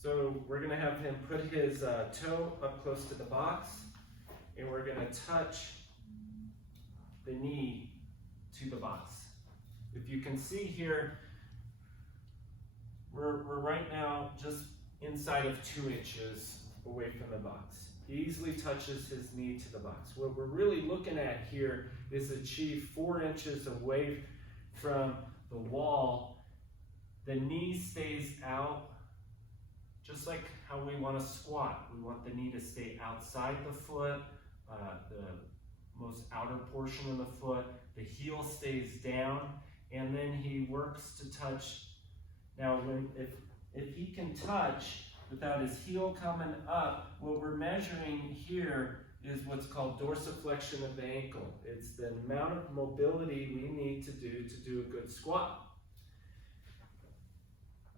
So we're going to have him put his toe up close to the box, and we're going to touch the knee to the box. If you can see here, we're right now just inside of 2 inches away from the box. He easily touches his knee to the box. What we're really looking at here is achieve 4 inches away from the wall. The knee stays out, just like how we want to squat. We want the knee to stay outside the foot, the most outer portion of the foot. The heel stays down, and then he works to touch. Now, if he can touch without his heel coming up, what we're measuring here is what's called dorsiflexion of the ankle. It's the amount of mobility we need to do a good squat.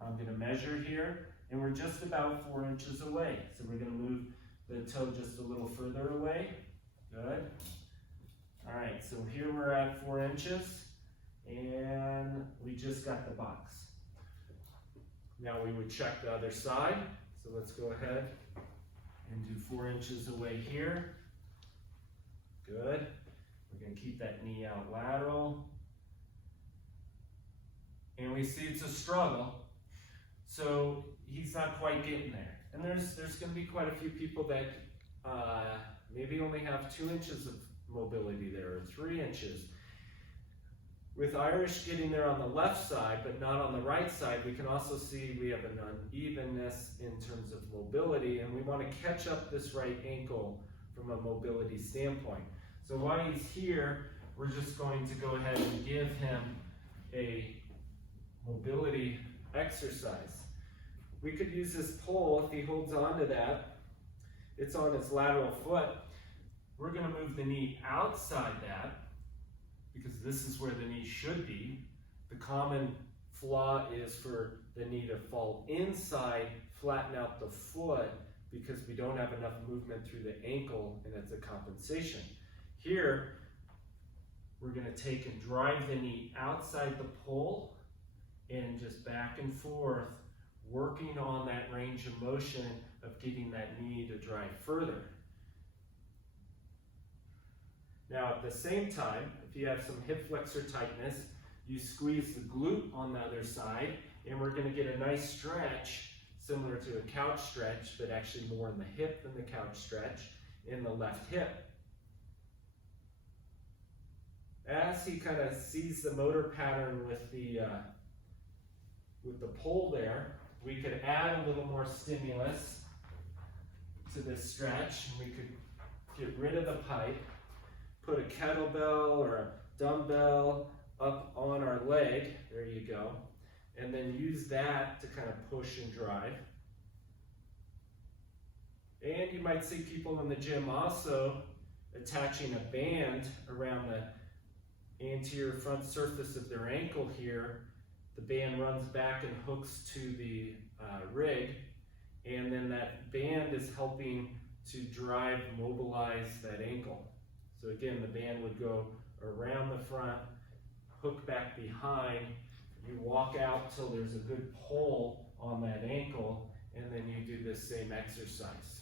I'm going to measure here, and we're just about 4 inches away. So we're going to move the toe just a little further away. Good. All right, so here we're at 4 inches, and we just got the box. Now we would check the other side. So let's go ahead and do 4 inches away here. Good. We're going to keep that knee out lateral. And we see it's a struggle. So he's not quite getting there. And there's going to be quite a few people that maybe only have 2 inches of mobility there, or 3 inches. With Irish getting there on the left side, but not on the right side, we can also see we have an unevenness in terms of mobility, and we want to catch up this right ankle from a mobility standpoint. So while he's here, we're just going to go ahead and give him a mobility exercise. We could use this pole if he holds on to that. It's on his lateral foot. We're going to move the knee outside that, because this is where the knee should be. The common flaw is for the knee to fall inside, flatten out the foot, because we don't have enough movement through the ankle, and it's a compensation. Here, we're going to take and drive the knee outside the pole and just back and forth, working on that range of motion of getting that knee to drive further. Now at the same time, if you have some hip flexor tightness, you squeeze the glute on the other side, and we're going to get a nice stretch, similar to a couch stretch, but actually more in the hip than the couch stretch, in the left hip. As he kind of sees the motor pattern with the pole there, we could add a little more stimulus to this stretch. We could get rid of the pipe, put a kettlebell or a dumbbell up on our leg, there you go, and then use that to kind of push and drive. And you might see people in the gym also attaching a band around the anterior front surface of their ankle here. The band runs back and hooks to the rig, and then that band is helping to drive, mobilize that ankle. So again, the band would go around the front, hook back behind, you walk out till there's a good pull on that ankle, and then you do this same exercise.